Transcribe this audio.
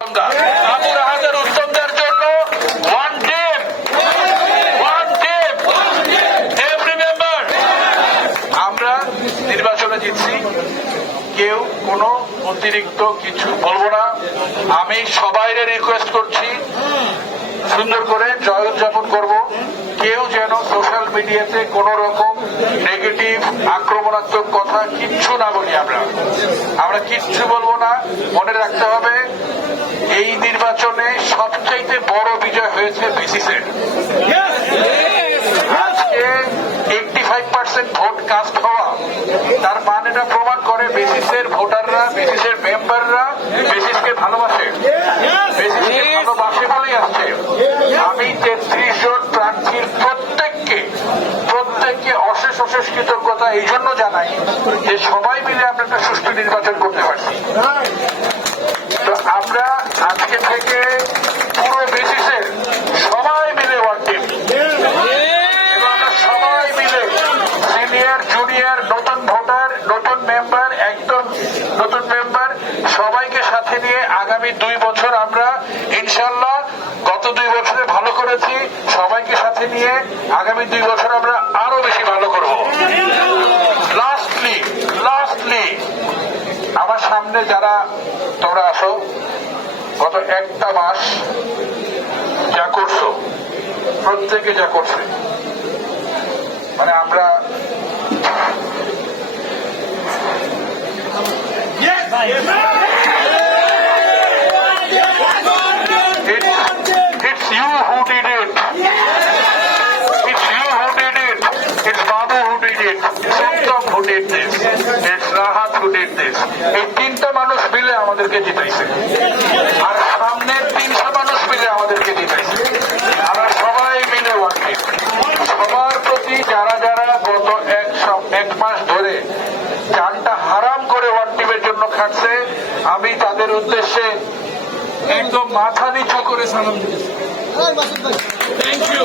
উত্তম দেওয়ার জন্য one team every member. আমরা নির্বাচনে জিতছি, কেউ কোনো অতিরিক্ত কিছু বলবো না। আমি সবাইরে রিকোয়েস্ট করছি সুন্দর করে জয় উদযাপন করব। কেউ যেন সোশ্যাল মিডিয়াতে কোন রকম নেগেটিভ আক্রমণাত্মক কথা কিচ্ছু না বলি। আমরা কিচ্ছু বলবো না। মনে রাখতে হবে এই নির্বাচনে সবচাইতে বড় বিজয় হয়েছে বিসিসের। আজকে 85% ভোট কাস্ট হওয়া, তার মানেটা প্রমাণ করে বেসিসের ভোটাররা, বেসিসের মেম্বাররা বেসিসকে ভালোবাসে, বেসিসকে ভালোবাসে বলেই আসছে। আমি 33 জন প্রার্থীর প্রত্যেককে অশেষ কৃতজ্ঞতা এই জন্য জানাই যে সবাই মিলে আমরা একটা সুষ্ঠু নির্বাচন করতে পারছি। তো আমরা আজকে থেকে পুরো বেসিসের সবাই মিলে ওয়ান টিম, এবং আমরা সবাই মিলে সিনিয়র জুনিয়র নতুন ভোটার নতুন মেম্বার একদম নতুন মেম্বার সবাইকে সাথে নিয়ে আগামী 2 বছর আমরা ইনশাল্লাহ গত 2 বছরে ভালো করেছি, সবাইকে সাথে নিয়ে আগামী 2 বছর আমরা আরো বেশি ভালো করব। লাস্টলি আমার সামনে যারা তোমরা আসো, গত একটা মাস যা করছো, প্রত্যেকে যা করছে, মানে আমরা it's you who did it. It's you who did it. It's Babu who did it. It's Uttam who did this. It's Rahat who did this. এই 3টা মানুষ মিলে আমাদেরকে জিতাইছে, আর সামনের 300 মানুষ মিলে আমাদেরকে জিতাইছে। আমরা সবাই মিলে ওয়ান টিম। সবার প্রতি যারা গত এক মাস ধরে জানটা হারাম করে ওয়ান টিমের জন্য খাটছে, আমি তাদের উদ্দেশ্যে একদম মাথা নিচু করে সালাম দিচ্ছি। Thank you.